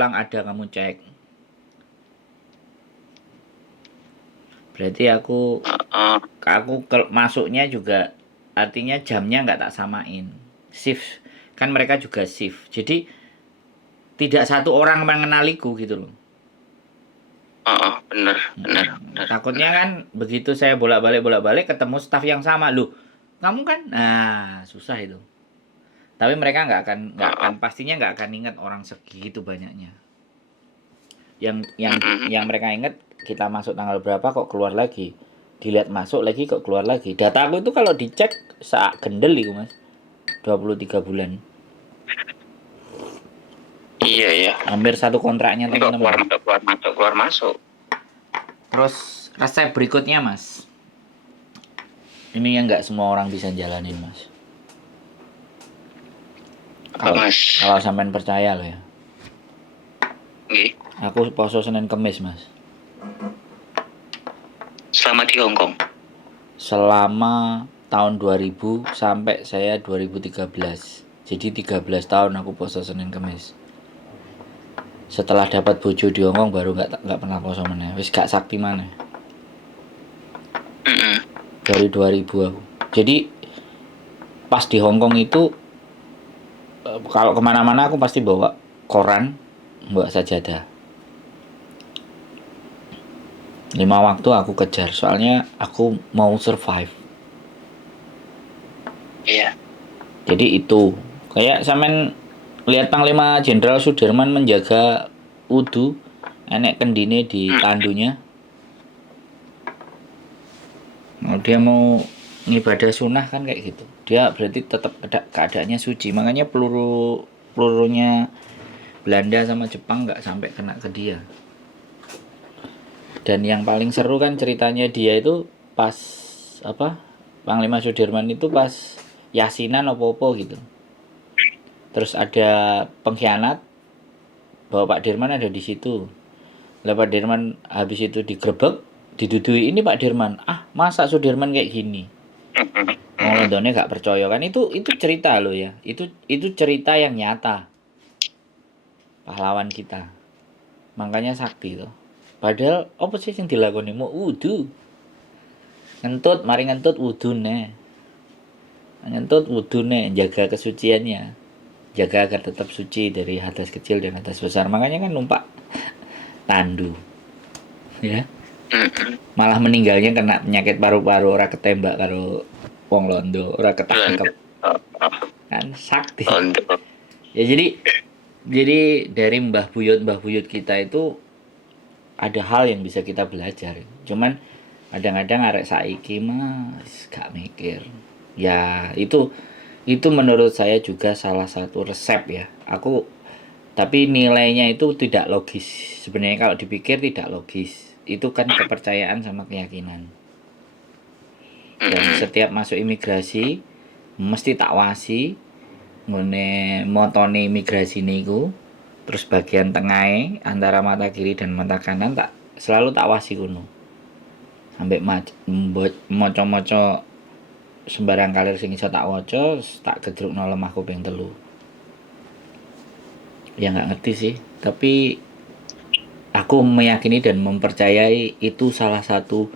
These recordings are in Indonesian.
pulang ada kamu cek. Berarti aku masuknya juga artinya jamnya nggak tak samain. Shift kan mereka juga shift. Jadi tidak satu orang mengenaliku gitu loh. Bener. Takutnya kan begitu saya bolak-balik ketemu staf yang sama loh. Kamu kan, nah susah itu. Tapi mereka nggak akan pastinya nggak akan ingat orang segitu banyaknya. Yang mereka ingat kita masuk tanggal berapa kok keluar lagi. Dilihat masuk lagi kok keluar lagi. Data aku itu kalau dicek saat gendel itu mas. 23 bulan. Iya ya. Hampir satu kontraknya teman-teman. Keluar masuk. Terus resep berikutnya mas. Ini yang nggak semua orang bisa jalanin mas. Kalau sampean percaya loh ya. Nggih. Aku poso Senin Kemis mas. Selama di Hong Kong. Selama tahun 2000 sampai saya 2013. Jadi 13 tahun aku poso Senin Kemis. Setelah dapat bojo di Hong Kong baru nggak pernah poso meneh. Wis gak sakti maneh. Dari 2000 aku. Jadi pas di Hong Kong itu kalau kemana-mana aku pasti bawa koran, bawa sajadah. 5 waktu aku kejar, soalnya aku mau survive. Iya. Jadi itu kayak sampean lihat Panglima Jenderal Sudirman menjaga wudu, enek kendine di tandunya. Nah, dia mau ngibadah sunnah kan kayak gitu. Dia berarti tetap keadaannya suci. Makanya pelurunya Belanda sama Jepang nggak sampai kena ke dia. Dan yang paling seru kan ceritanya dia itu pas Panglima Sudirman itu pas yasinan opo-opo gitu. Terus ada pengkhianat bahwa Pak Dirman ada di situ. Lah Pak Dirman habis itu digrebek, didudui ini Pak Dirman. Masa Sudirman kayak gini? Wong Londone gak percaya kan itu cerita loh ya. Itu cerita yang nyata. Pahlawan kita. Makanya sakti tuh. Padahal apa sih yang dilakoni mau wudu. Mari ngentut wudune. Ngentut wudune, jaga kesuciannya. Jaga agar tetap suci dari hadas kecil dan hadas besar. Makanya kan numpak tandu. Ya. Malah meninggalnya kena penyakit paru-paru, ora ketembak karo wong Londo, ora ketangkep. Kan sakti. Ya jadi dari mbah buyut kita itu ada hal yang bisa kita belajar. Cuman kadang-kadang arek saiki mas gak mikir. Ya itu menurut saya juga salah satu resep ya. Tapi nilainya itu tidak logis. Sebenarnya kalau dipikir tidak logis. Itu kan kepercayaan sama keyakinan. Dan setiap masuk imigrasi mesti tak wasi ngene motone imigrasi niku. Terus bagian tengahnya antara mata kiri dan mata kanan selalu tak wasi kuno. Sampai moco-moco sembarang kalir sing iso tak waca, tak gedrukno lemahku ping 3. Ya nggak ngerti sih, tapi aku meyakini dan mempercayai itu salah satu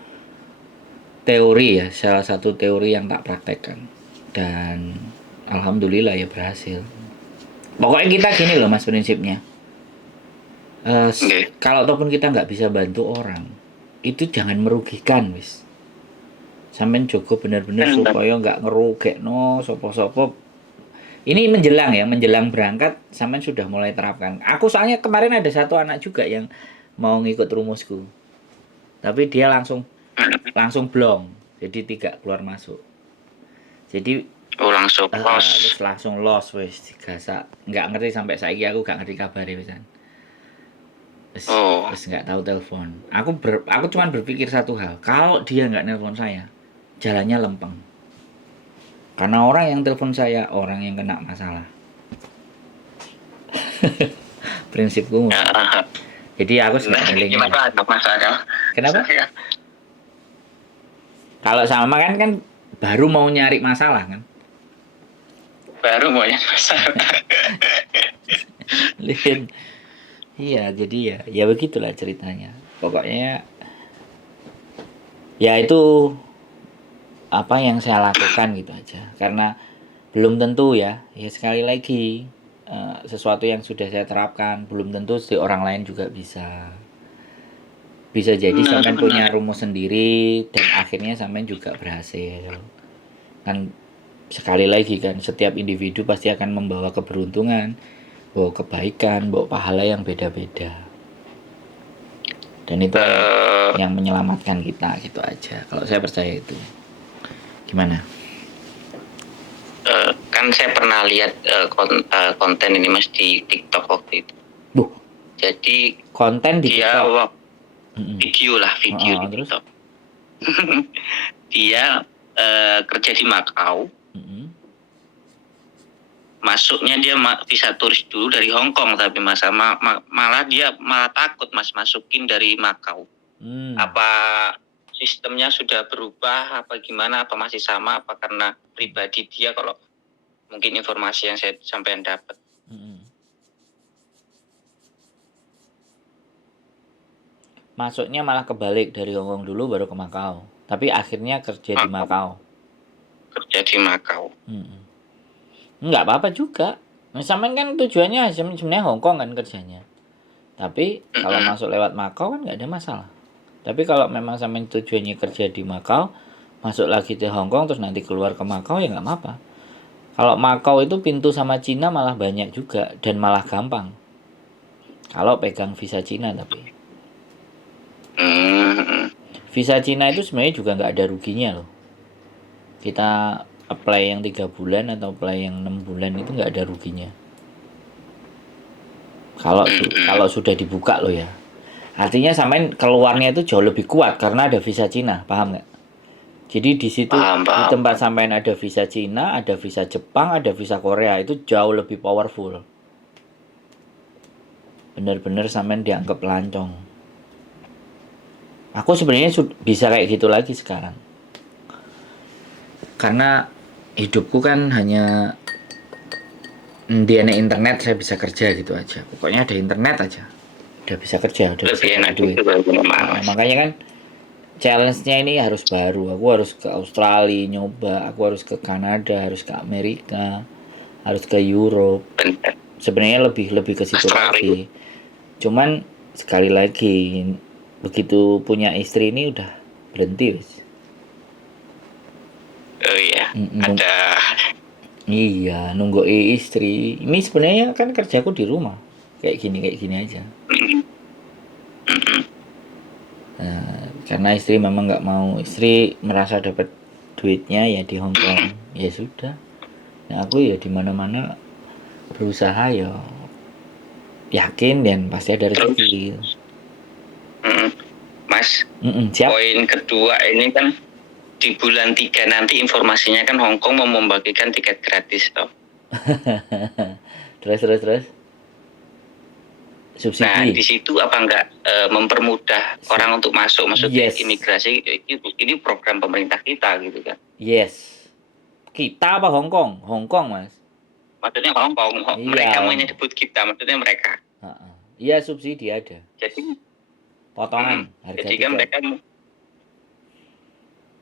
teori yang tak praktekkan. Dan alhamdulillah ya berhasil. Pokoknya kita gini loh mas prinsipnya. Kalau ataupun kita nggak bisa bantu orang, itu jangan merugikan wis. Sampeyan jogo bener-bener supaya nggak ngerugekno sopo-sopo. Ini menjelang berangkat sampean sudah mulai terapkan. Aku soalnya kemarin ada satu anak juga yang mau ngikut rumusku. Tapi dia langsung blong. Jadi 3 keluar masuk. Jadi langsung lost wis digasak. Enggak ngerti sampai saiki aku gak ngerti kabare wisan. Terus enggak tahu telepon. Aku cuma berpikir satu hal, kalau dia enggak nelpon saya, jalannya lempeng. Karena orang yang telepon saya orang yang kena masalah. Prinsipku. Jadi aku sudah milih. Kenapa? Kalau sama kan baru mau nyari masalah kan? Baru mau nyari masalah. Lin. Iya, jadi ya begitulah ceritanya. Pokoknya ya itu apa yang saya lakukan gitu aja. Karena belum tentu ya sekali lagi sesuatu yang sudah saya terapkan belum tentu si orang lain juga bisa jadi Benar, sampean punya benar. rumus sendiri dan akhirnya sampean juga berhasil kan. Sekali lagi kan setiap individu pasti akan membawa keberuntungan, bawa kebaikan, bawa pahala yang beda-beda, dan itu Eh, yang menyelamatkan kita gitu aja kalau saya percaya itu. Gimana? kan saya pernah lihat konten ini Mas di TikTok waktu itu. Buh, Jadi konten di dia TikTok. Mm-mm. video di Terus? TikTok. Dia kerja di Makau. Mm-mm. Masuknya dia visa turis dulu dari Hong Kong, tapi malah dia malah takut Mas masukin dari Makau. Apa sistemnya sudah berubah apa gimana, apa masih sama, apa karena pribadi dia, kalau mungkin informasi yang saya sampean dapat. Masuknya malah kebalik, dari Hongkong dulu baru ke Makau, tapi akhirnya kerja di Makau. Kerja di Makau. Nggak apa-apa juga. Sampean kan tujuannya sebenarnya Hongkong kan kerjanya. Tapi kalau masuk lewat Makau kan nggak ada masalah. Tapi kalau memang sampean tujuannya kerja di Makau, masuk lagi ke Hongkong terus nanti keluar ke Makau ya nggak apa-apa. Kalau Makau itu pintu sama Cina malah banyak juga dan malah gampang. Kalau pegang visa Cina tapi. Visa Cina itu sebenarnya juga nggak ada ruginya loh. Kita apply yang 3 bulan atau apply yang 6 bulan itu nggak ada ruginya. Kalau sudah dibuka loh ya. Artinya sampean keluarnya itu jauh lebih kuat karena ada visa Cina, paham nggak? Jadi di situ di tempat sampean ada visa Cina, ada visa Jepang, ada visa Korea, itu jauh lebih powerful. Bener-bener sampean dianggap lancong. Aku sebenarnya bisa kayak gitu lagi sekarang. Karena hidupku kan hanya di internet, saya bisa kerja gitu aja. Pokoknya ada internet aja. Udah bisa kerja, udah bisa cari duit. Nah, makanya kan challenge-nya ini harus baru. Aku harus ke Australia nyoba, aku harus ke Kanada, harus ke Amerika, harus ke Europe. Sebenarnya lebih ke situ lagi. Cuman sekali lagi begitu punya istri ini udah berhenti wis. Oh iya, ada. Iya, nunggu istri. Ini sebenarnya kan kerjaku di rumah. Kayak gini aja. Nah, karena istri memang nggak mau, istri merasa dapat duitnya ya di Hong Kong. Ya sudah. Nah, aku ya di mana-mana berusaha ya yakin dan pasti ada rezeki. Mas, Siap. poin kedua ini kan di bulan 3 nanti informasinya kan Hong Kong mau membagikan tiket gratis toh. terus. Subsidi. Nah, di situ apa enggak mempermudah orang untuk masuk Yes. imigrasi? Ini program pemerintah kita gitu kan. Yes. Kita apa Hong Kong? Hong Kong, Mas. Maksudnya Hong Kong. Iya. Mereka menyebut kita, maksudnya mereka. Iya, subsidi ada. Jadi potongan harga jadi kan tiket.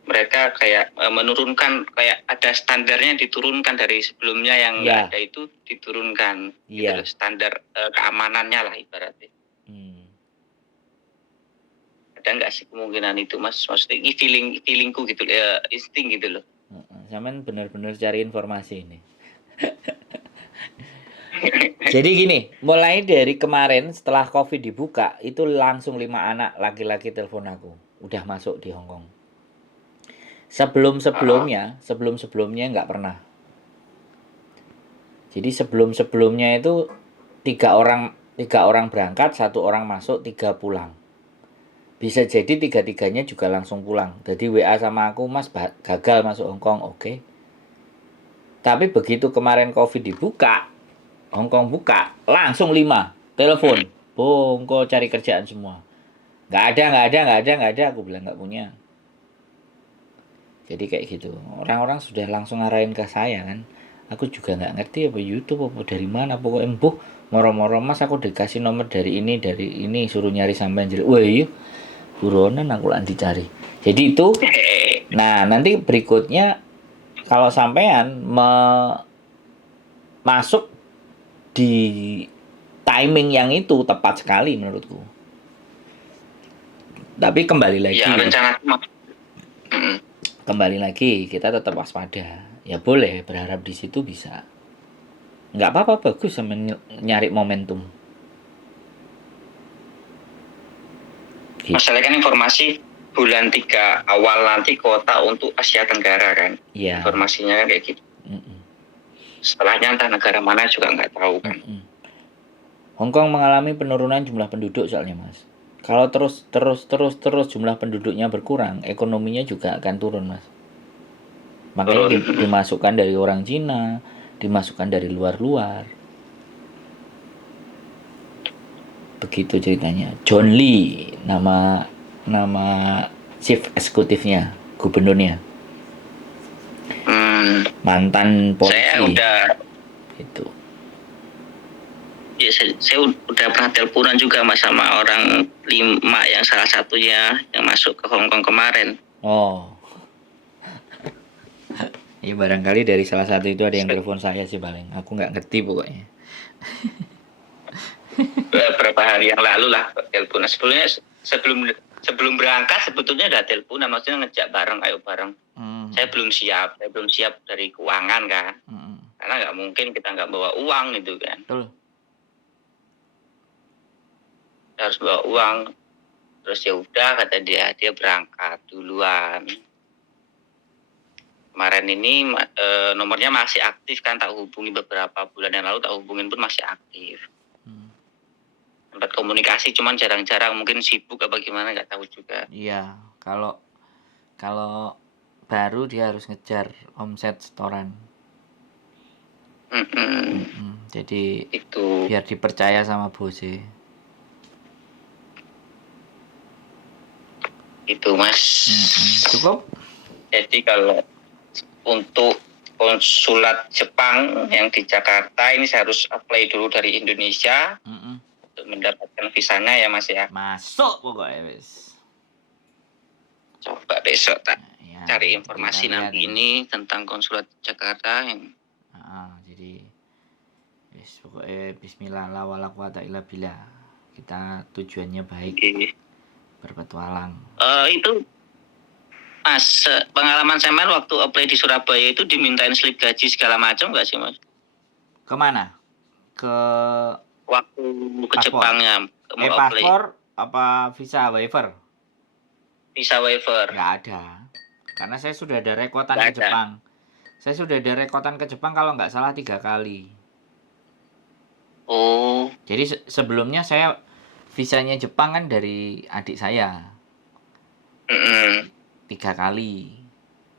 mereka kayak menurunkan, kayak ada standarnya diturunkan dari sebelumnya yang nggak ada itu diturunkan. Gitu, standar keamanannya lah ibaratnya. Ada nggak sih kemungkinan itu Mas? Maksudnya ini feelingku gitu, insting gitu loh. Zaman benar-benar cari informasi ini. Jadi gini, mulai dari kemarin setelah COVID dibuka, itu langsung 5 anak laki-laki telepon aku, udah masuk di Hong Kong. Sebelum-sebelumnya nggak pernah. Jadi sebelum-sebelumnya itu 3 orang berangkat, 1 orang masuk, 3 pulang. Bisa jadi 3-3-nya juga langsung pulang. Jadi WA sama aku, Mas gagal masuk Hong Kong, oke. Tapi begitu kemarin COVID dibuka, Hong Kong buka, langsung 5 telepon, bongko cari kerjaan semua. Nggak ada, aku bilang nggak punya. Jadi kayak gitu, orang-orang sudah langsung ngarahin ke saya kan. Aku juga nggak ngerti apa YouTube apa dari mana, pokoknya Moro-moro Mas aku dikasih nomor dari ini suruh nyari sampean jadi. Wah iya buronan aku lah dicari. Jadi itu nah nanti berikutnya kalau sampean masuk di timing yang itu tepat sekali menurutku. Tapi kembali lagi Ya ya. rencana. Kembali lagi kita tetap waspada. Ya boleh berharap di situ bisa. Nggak apa-apa bagus sama nyari momentum. Gitu. Masalahnya kan informasi bulan 3 awal nanti kuota untuk Asia Tenggara kan. Iya. Informasinya kan kayak gitu. Setelahnya entah negara mana juga nggak tahu kan. Hongkong mengalami penurunan jumlah penduduk soalnya Mas. Kalau terus jumlah penduduknya berkurang, ekonominya juga akan turun Mas. Makanya dimasukkan dari orang Cina, dimasukkan dari luar-luar. Begitu ceritanya. John Lee nama chief eksekutifnya, gubernurnya. Mantan polisi. Saya udah itu. Ya, saya udah pernah teleponan juga Mas sama orang 5 yang salah satunya yang masuk ke Hongkong kemarin. Oh. Ya barangkali dari salah satu itu ada yang telepon saya sih paling. Aku nggak ngerti pokoknya. Beberapa hari yang lalu lah teleponan. Sebelumnya sebelum berangkat sebetulnya udah teleponan, maksudnya ngejak bareng, ayo bareng. Saya belum siap dari keuangan kan. Karena nggak mungkin kita nggak bawa uang gitu kan. Betul. Harus bawa uang. Terus ya udah kata dia berangkat duluan. Kemarin ini nomornya masih aktif kan, tak hubungi beberapa bulan yang lalu, tak hubungin pun masih aktif. Tempat komunikasi cuman jarang-jarang, mungkin sibuk apa gimana nggak tahu juga. Iya, kalau baru dia harus ngejar omset setoran. Jadi itu biar dipercaya sama bosnya. Itu Mas. Cukup? Jadi kalau untuk konsulat Jepang yang di Jakarta ini saya harus apply dulu dari Indonesia untuk mendapatkan visanya ya Mas ya. Masuk pokoknya wis. Coba besok tak Ya, cari informasi nanti ini tentang konsulat Jakarta yang. Jadi wis pokoknya bismillah la wala quwata illa billah. Kita tujuannya baik. Berpetualang. Itu Mas, pengalaman Semen waktu apply di Surabaya itu dimintain slip gaji segala macam nggak sih Mas? Kemana? Waktu ke Jepangnya mau apply. Paspor apa visa waiver? Visa waiver. Nggak ada. Karena saya sudah ada rekotan ke Jepang. Saya sudah ada rekotan ke Jepang kalau nggak salah 3 kali. Oh. Jadi sebelumnya saya visanya Jepang kan dari adik saya. 3 kali.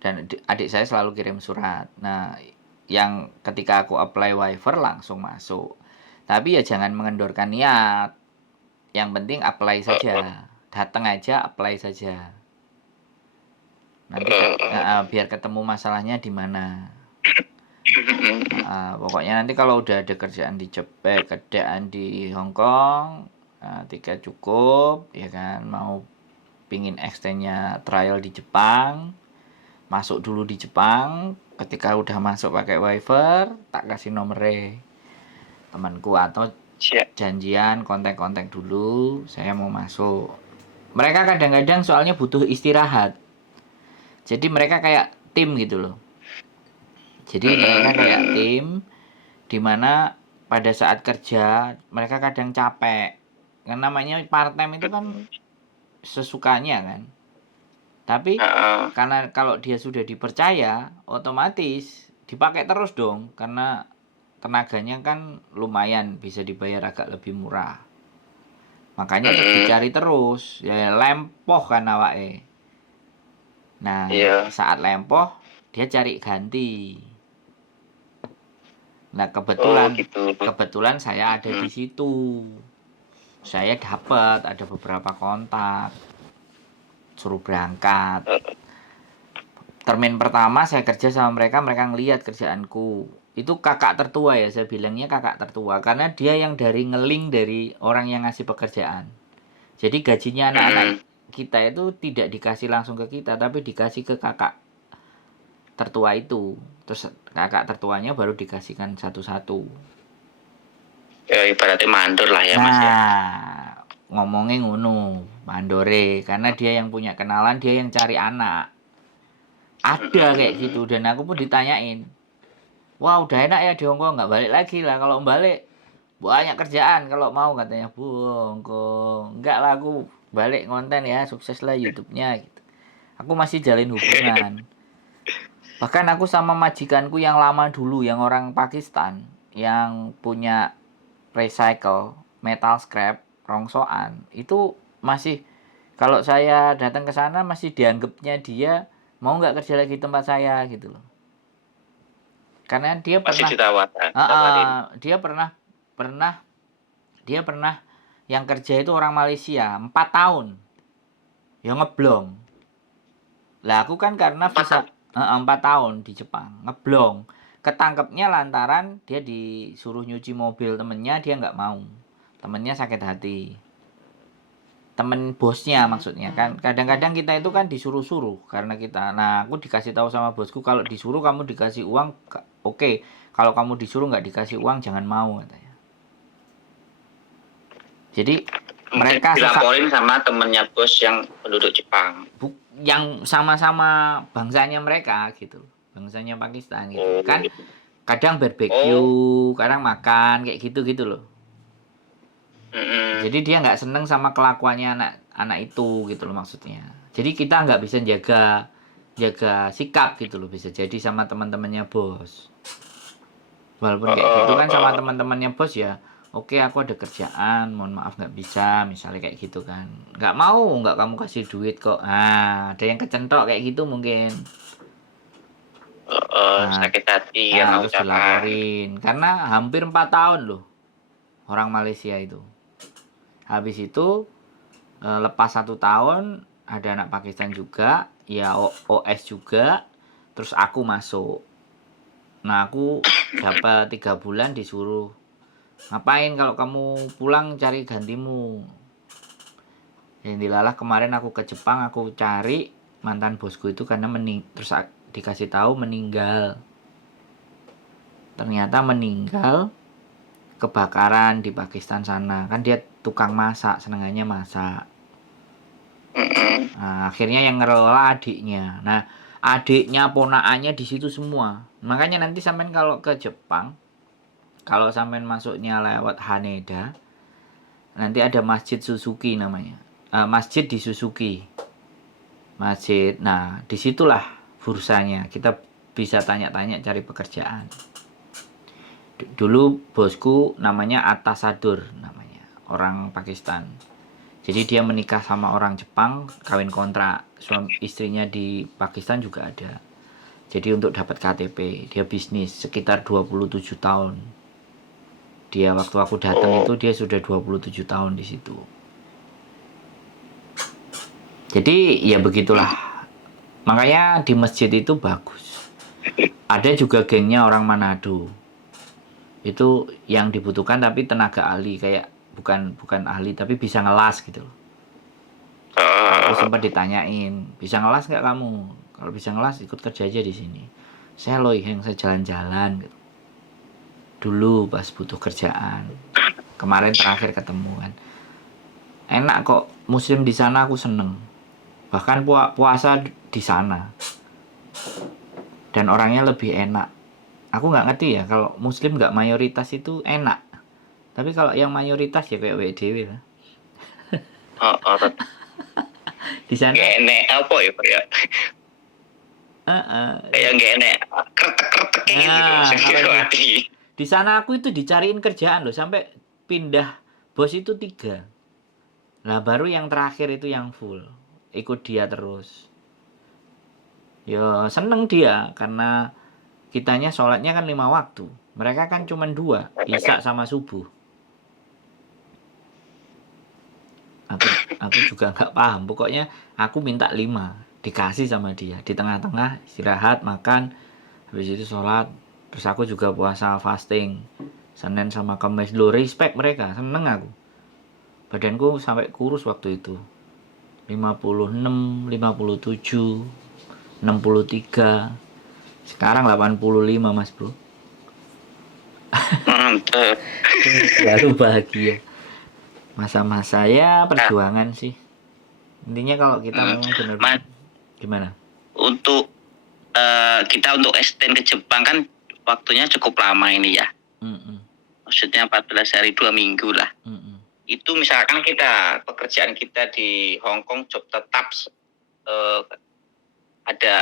Dan adik saya selalu kirim surat. Nah, yang ketika aku apply waiver langsung masuk. Tapi ya jangan mengendorkan niat. Yang penting apply saja. Datang aja, apply saja. Nanti biar ketemu masalahnya di mana. Pokoknya nanti kalau udah ada kerjaan di Hongkong, tiket cukup, ya kan, mau pingin extendnya trial di Jepang, masuk dulu di Jepang. Ketika udah masuk pakai waiver, tak kasih nomornya temanku atau janjian kontak dulu, saya mau masuk. Mereka kadang-kadang soalnya butuh istirahat, jadi mereka kayak tim gitu loh. Jadi mereka kayak tim dimana pada saat kerja mereka kadang capek, kan namanya part time itu kan sesukanya kan. Tapi karena kalau dia sudah dipercaya, otomatis dipakai terus dong, karena tenaganya kan lumayan, bisa dibayar agak lebih murah. Makanya dicari terus, ya lempoh kan awake. Nah, saat lempoh dia cari ganti. Nah, kebetulan saya ada di situ. Saya dapat ada beberapa kontak. Suruh berangkat. Termin pertama saya kerja sama mereka ngelihat kerjaanku. itu kakak tertua ya, saya bilangnya kakak tertua karena dia yang dari ngeling dari orang yang ngasih pekerjaan. Jadi gajinya anak-anak kita itu tidak dikasih langsung ke kita, tapi dikasih ke kakak tertua itu. Terus kakak tertuanya baru dikasihkan satu-satu. Ya ibaratnya mandor lah ya Nah, Mas ya. ngomongnya ngono, mandore, karena dia yang punya kenalan, dia yang cari anak. Ada kayak gitu, dan aku pun ditanyain, wah udah enak ya di Hongkong, nggak balik lagi lah, kalau balik banyak kerjaan kalau mau katanya. Bu Hongkong, enggak lah, aku balik konten ya, sukses lah YouTube-nya gitu. Aku masih jalin hubungan. Bahkan aku sama majikanku yang lama dulu, yang orang Pakistan, yang punya recycle, metal scrap, rongsokan, itu masih, kalau saya datang ke sana masih dianggapnya dia mau nggak kerja lagi di tempat saya gitu loh. Karena dia Masih pernah, ditawarin. dia pernah yang kerja itu orang Malaysia 4 tahun, ya ngeblong. Lah aku kan karena 4 visa tahun. 4 tahun di Jepang, ngeblong. Ketangkepnya lantaran dia disuruh nyuci mobil temennya, dia nggak mau. Temennya sakit hati. Temen bosnya maksudnya kan. Kadang-kadang kita itu kan disuruh-suruh karena kita. Nah, aku dikasih tahu sama bosku, kalau disuruh kamu dikasih uang, oke. Kalau kamu disuruh nggak dikasih uang, jangan mau katanya. Jadi mereka dilaporin sama temennya bos yang penduduk Jepang. Yang sama-sama bangsanya mereka gitu, bangsanya Pakistan gitu. Kan kadang barbecue, kadang makan kayak gitu loh. Jadi dia nggak seneng sama kelakuannya anak itu gitu loh maksudnya. Jadi kita nggak bisa jaga sikap gitu loh, bisa jadi sama teman-temannya bos. Walaupun kayak gitu kan sama teman-temannya bos ya, oke aku ada kerjaan, mohon maaf nggak bisa, misalnya kayak gitu kan. Nggak mau, nggak kamu kasih duit kok. Ada yang kecentok kayak gitu mungkin. Sakit hati ya harus dilaporin karena hampir 4 tahun loh orang Malaysia itu. Habis itu lepas 1 tahun ada anak Pakistan juga, ya OS juga, terus aku masuk. Nah aku dapat 3 bulan disuruh, ngapain kalau kamu pulang cari gantimu. Yang dilalah kemarin aku ke Jepang, aku cari mantan bosku itu karena terus dikasih tahu meninggal. Ternyata meninggal kebakaran di Pakistan sana. Kan dia tukang masak, senengannya masak. Nah, akhirnya yang ngelola adiknya. Nah, adiknya, ponakannya di situ semua. Makanya nanti sampean kalau ke Jepang, kalau sampean masuknya lewat Haneda, nanti ada Masjid Suzuki namanya. Masjid di Suzuki. Masjid. Nah, disitulah bursanya. Kita bisa tanya-tanya cari pekerjaan. Dulu bosku namanya Atasadur namanya, orang Pakistan. Jadi dia menikah sama orang Jepang, kawin kontrak. Suami istrinya di Pakistan juga ada. Jadi untuk dapat KTP, dia bisnis sekitar 27 tahun. Dia waktu aku datang itu dia sudah 27 tahun di situ. Jadi ya begitulah. Makanya di masjid itu bagus. Ada juga gengnya orang Manado. Itu yang dibutuhkan tapi tenaga ahli, kayak bukan ahli tapi bisa ngelas gitu loh. Aku sempat ditanyain, bisa ngelas nggak kamu? Kalau bisa ngelas ikut kerja aja di sini. Saya loh yang saya jalan-jalan gitu. Dulu pas butuh kerjaan. Kemarin terakhir ketemu kan. Enak kok, muslim di sana aku seneng. Bahkan puasa di sana. Dan orangnya lebih enak. Aku nggak ngerti ya, kalau muslim nggak mayoritas itu enak. Tapi kalau yang mayoritas ya kayak WDW lah. Di sana enek apa ya Pak ya? Kayak nggak enek kretek-kretek gitu. Di sana aku itu dicariin kerjaan loh, sampai pindah bos itu 3. Nah baru yang terakhir itu yang full, ikut dia terus. Ya seneng dia karena kitanya sholatnya kan 5 waktu, mereka kan cuma 2, Isya sama subuh. Aku juga nggak paham, pokoknya aku minta 5, dikasih sama dia. Di tengah-tengah istirahat, makan, habis itu sholat. Terus aku juga puasa fasting Senin sama Kamis. Lo respect mereka, seneng aku. Badanku sampai kurus waktu itu. 56, 57, 63. Sekarang 85 Mas Bro. Mantap. Baru bahagia. Masa-masa ya perjuangan sih. Intinya kalau kita memang benar-benar gimana? Untuk kita untuk extend ke Jepang kan waktunya cukup lama ini ya. Maksudnya 14 hari 2 minggu lah. Itu misalkan pekerjaan kita di Hong Kong job tetap ada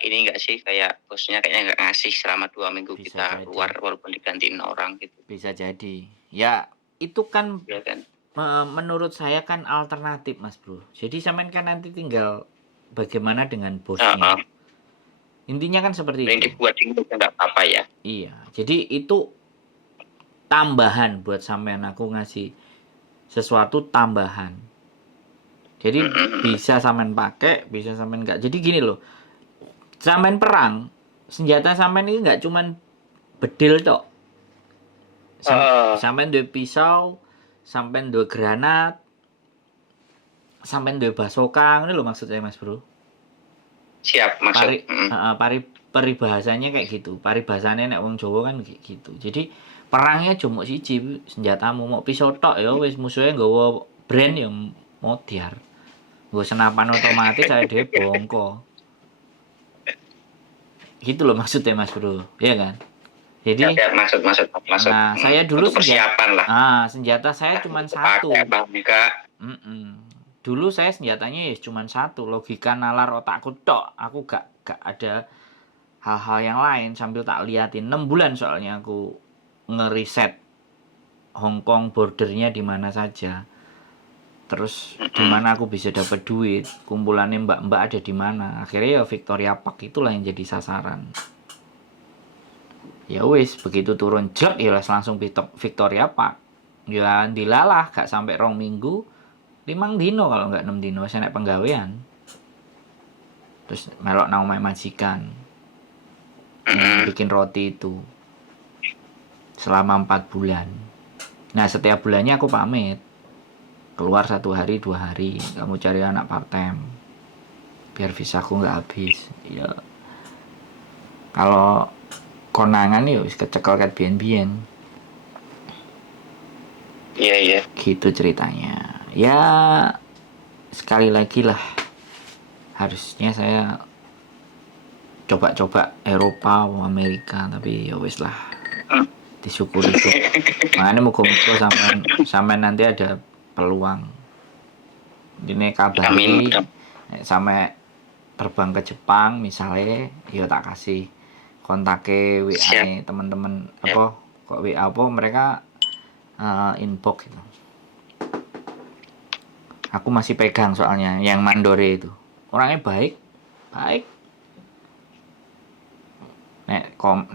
ini enggak sih, kayak bosnya kayaknya enggak ngasih selama 2 minggu bisa kita jadi. Keluar walaupun digantiin orang gitu. Bisa jadi. Ya itu kan, ya kan? Menurut saya kan alternatif Mas Bro. Jadi sampean kan nanti tinggal bagaimana dengan bosnya. Intinya kan seperti itu. Yang dibuat itu enggak apa-apa ya. Iya. Jadi itu tambahan buat sampean, aku ngasih sesuatu tambahan. Jadi bisa sampean pakai, bisa sampean enggak. Jadi gini loh. Sampean perang, senjata sampean ini enggak cuman bedil tok. Sampean duwe pisau, sampean duwe granat, sampean duwe basoka, ini loh maksudnya Mas Bro. Siap, maksud. Paribahasanya kayak gitu. Paribahasanya nek wong Jawa kan kayak gitu. Jadi perangnya cuma siji, senjatamu mau pisau tok ya wis, musuhnya nggawa brand ya modiar. Nggo senapan otomatis saya dhewe bongko. Gitu loh maksudnya Mas Bro. Iya kan? Jadi ya, maksud. Nah, saya dulu persiapan lah. Senjata saya cuma satu. Dulu saya senjatanya ya cuma satu, logika nalar otakku tok. Aku gak ada hal-hal yang lain sambil tak liatin. 6 bulan soalnya aku ngeriset Hong Kong bordernya di mana saja. Terus di mana aku bisa dapat duit, kumpulannya mbak-mbak ada di mana. Akhirnya ya Victoria Park itulah yang jadi sasaran. Ya wis, begitu turun jek ya langsung Victoria Park. Ya dilalah gak sampai 2 minggu. 5 dino kalau enggak 6 dino saya naik penggawean. Terus melok nang omahe majikan. Bikin roti itu. Selama 4 bulan. Nah, setiap bulannya aku pamit. Keluar 1 hari 2 hari, kamu cari anak part time. Biar visaku enggak habis. Ya. Kalau konangan ya wis kecekel ket bien-bien. Iya. Gitu ceritanya. Ya sekali lagi lah, harusnya saya coba-coba Eropa atau Amerika, tapi ya wis lah, disyukuri tuh. Makanya muka-muka sampai nanti ada peluang. Ini kabari sampai terbang ke Jepang misalnya, ya tak kasih kontaknya WA teman-teman apa kok WA apa mereka inbox gitu. Aku masih pegang soalnya yang Mandore itu. Orangnya baik.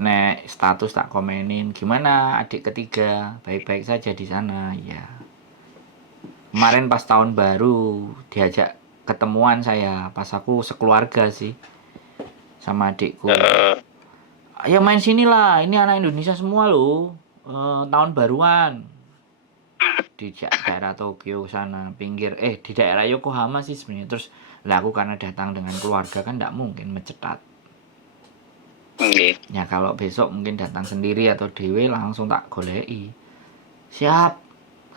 Nek status tak komenin, gimana adik ketiga? Baik-baik saja di sana, ya. Kemarin pas tahun baru diajak ketemuan saya, pas aku sekeluarga sih sama adikku. Ayo main sini lah, ini anak Indonesia semua loh. Tahun baruan. Di daerah Tokyo sana, pinggir di daerah Yokohama sih sebenarnya. Terus lah aku karena datang dengan keluarga kan enggak mungkin mencetat. Ya kalau besok mungkin datang sendiri atau dewe langsung tak goleki. Siap,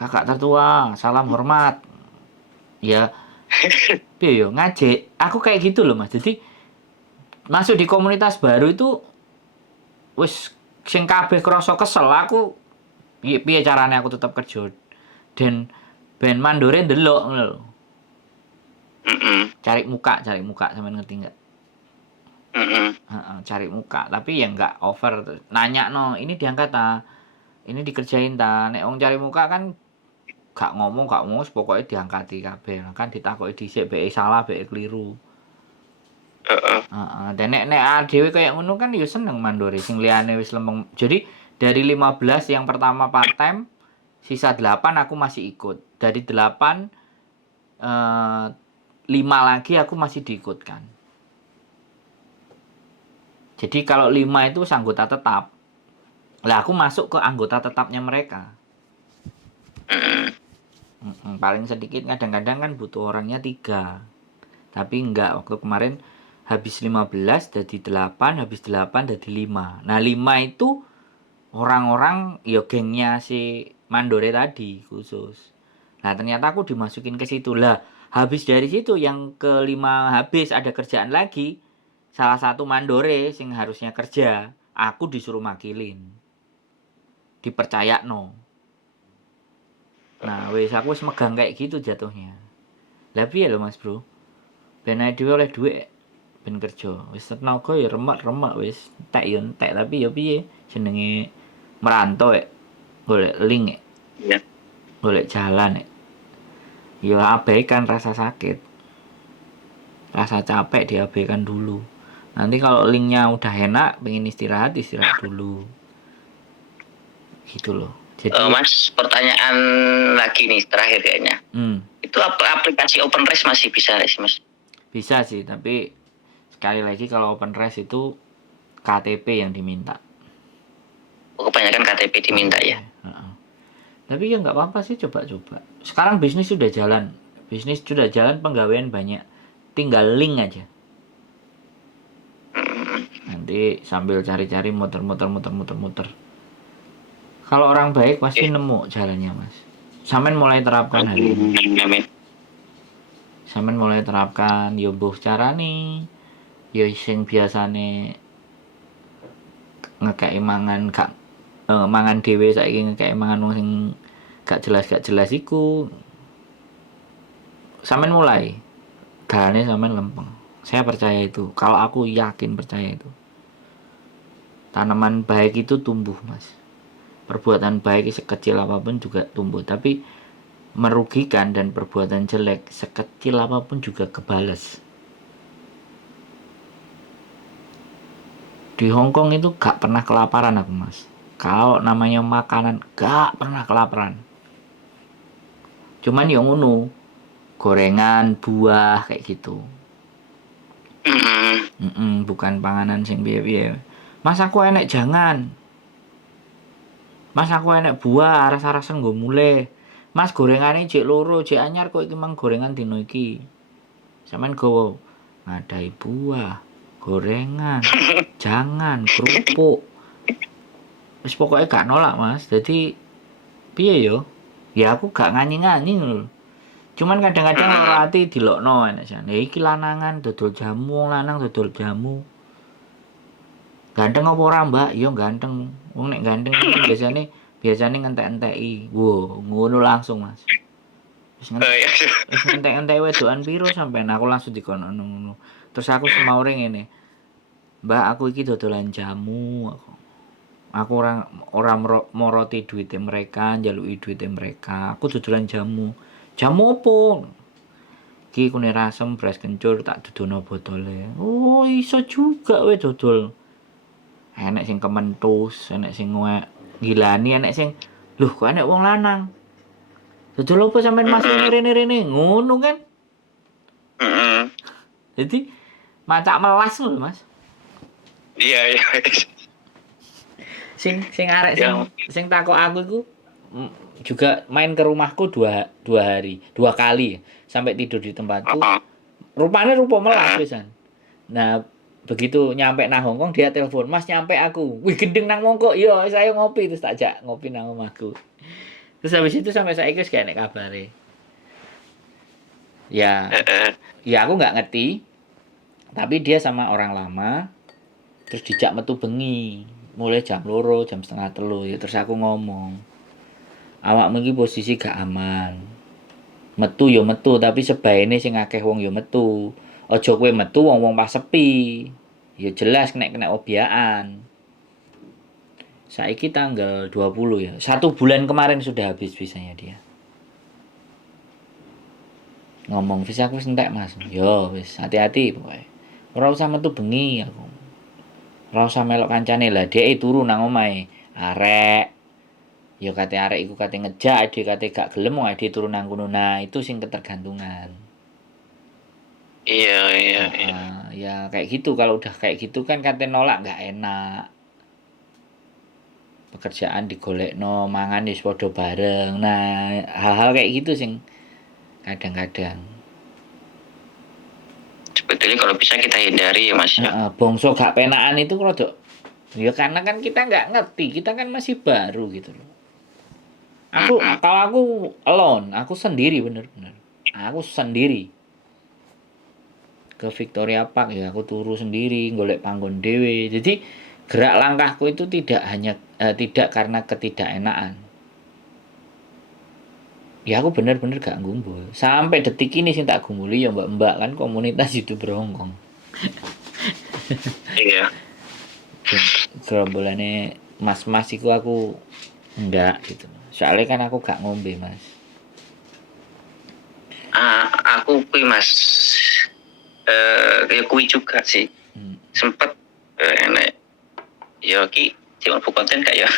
kakak tertua, salam hormat. Ya, piye yo ngajek. Aku kayak gitu loh Mas. Jadi masuk di komunitas baru itu wis sing kabeh krasa kesel. Aku piye carane aku tetap kerja. Dan ben Mandore ndelok ngono lho. Cari muka sampean ngerti enggak? Cari muka, tapi ya enggak over. Nanya ini diangkat ta? Ini dikerjain ta? Nek wong cari muka kan gak ngomong pokoknya diangkati kabeh. Kan ditakoki dhisik beke salah, beke keliru. Dan nek dhewe kayak ngono kan ya seneng Mandore sing liyane wis lempeng. Jadi dari 15 yang pertama part time, sisa 8 aku masih ikut. Dari 8 5 lagi aku masih diikutkan. Jadi kalau 5 itu anggota tetap. Lah aku masuk ke anggota tetapnya mereka. Paling sedikit kadang-kadang kan butuh orangnya 3. Tapi enggak, waktu kemarin habis 15 jadi 8, habis 8 jadi 5. Nah 5 itu orang-orang ya gengnya si Mandore tadi khusus. Nah ternyata aku dimasukin ke situ lah. Habis dari situ yang kelima habis ada kerjaan lagi. Salah satu Mandore sing harusnya kerja, aku disuruh makilin. Dipercaya no. Nah wis aku wis megang kayak gitu jatuhnya. Lah piye lho Mas Bro? Ben ae dhewe oleh dhuwit ben kerja. Wis tenaga ya remek-remek wis. Entek ya entek tapi ya piye jenenge merantau golek link Iya. golek jalan ya abaikan rasa sakit, rasa capek diabaikan dulu. Nanti kalau linknya udah enak pengen istirahat dulu gitu loh. Jadi Mas, pertanyaan lagi nih terakhir kayaknya. Itu aplikasi OpenRes masih bisa nggak sih Mas? Bisa sih, tapi sekali lagi kalau OpenRes itu KTP yang diminta. Kebanyakan KTP diminta ya. Tapi ya nggak apa-apa sih, coba-coba. Sekarang bisnis sudah jalan, penggawaian banyak, tinggal link aja. Nanti sambil cari-cari muter. Kalau orang baik pasti nemu jalannya Mas. Sampean mulai terapkan hari ini. Sampean mulai terapkan yo mbuh carane yo sing biasane ngekeki mangan gak mangan dhewe saiki ngekeki mangan wong sing gak jelas iku. Sampean mulai dalane sampean lempeng. Saya percaya itu. Kalau aku yakin percaya itu. Tanaman baik itu tumbuh, Mas. Perbuatan baik sekecil apapun juga tumbuh, tapi merugikan dan perbuatan jelek sekecil apapun juga kebales. Di Hongkong itu gak pernah kelaparan aku Mas. Kalau namanya makanan gak pernah kelaparan. Cuman yang ngono, gorengan, buah kayak gitu. Bukan panganan sing piye-piye. Mas aku enek jangan. Mas aku enek buah aras-arasan nggo mulai. Mas gorengane jek loro, jek anyar kok iki mang gorengan dino iki. Sampeyan gowo ngadai buah, gorengan, jangan kerupuk. Wis pokoknya gak nolak Mas. Jadi piye yo? Ya aku gak nganyi-nganyi ngono. Cuman kadang-kadang ora ati dilokno enek jane. Iki lanangan dodol jamu, lanang dodol jamu. Ganteng apa ora, Mbak? Yo ganteng. Wong nek ganteng biasane ngentek-enteki. Wo, ngono langsung, Mas. Wis ngentek-entek wedokan piro sampean aku langsung dikono ngono. Terus aku semaure ngene. Mbak, aku iki dodolan jamu aku. Aku ora moroti duite mereka, njaluki duite mereka. Aku dodolan jamu. Jamu opo? Iki kune rasem beras kencur tak dudono botole. Oh, iso juga we dodol. Enek sing kementus, enek sing ngilani, enek sing lho kok enek wong lanang. Dodol opo sampean Mas rene-rene ngono kan? Jadi macak melas lho Mas. Iya. Sing arek sing takok aku iku juga main ke rumahku dua kali sampai tidur di tempatku. Rupanya rupa melas pisan. Nah, begitu nyampe nang Hongkong dia telepon, "Mas nyampe aku." Wih, gendeng nang mongko. Yo, saya ngopi terus tak jak ngopi nang omahku. Terus habis itu sampai saiki wis gak enek kabare. Ya aku nggak ngerti. Tapi dia sama orang lama terus dijak metu bengi. Mulai jam 2, jam setengah 3 ya terus aku ngomong. Awakmu iki posisi gak aman. Metu ya metu tapi sebaene sing akeh wong ya metu. Aja kowe metu wong-wong pas sepi. Ya jelas kena obyaan. Saiki tanggal 20 ya. 1 bulan kemarin sudah habis visanya dia. Ngomong visa aku entek Mas. Yo wis hati-hati pokoke. Ora usah metu bengi aku. Ora usah melok kancane lah, dhek turu nang omahe. Arek. Ya kate arek iku kate ngejak, dhek kate gak gelem wong dhek turu nang kono. Nah, itu sing ketergantungan. Iya, iya, iya. Ya kayak gitu, kalau udah kayak gitu kan kate nolak nggak enak. Pekerjaan digolekno, mangan wis padha bareng. Nah, hal-hal kayak gitu sing kadang-kadang. Sebetulnya kalau bisa kita hindari ya Mas ya. Bongso gak penaan itu rada ya karena kan kita nggak ngerti, kita kan masih baru gitu loh. Kalau aku alone, aku sendiri bener-bener. Aku sendiri ke Victoria Park ya aku turu sendiri, golek panggon dewe. Jadi gerak langkahku itu tidak karena ketidakenaan. Ya aku bener-bener gak ngumpul. Sampai detik ini sih tak gumbuli ya mbak-mbak kan komunitas YouTuber Hongkong. Iya. Gerombolannya mas-mas iku aku enggak gitu. Soalnya kan aku gak ngombe mas. Aku kui Mas ya kui juga sih. Sempet enek ya ki cuma konten kayak ya.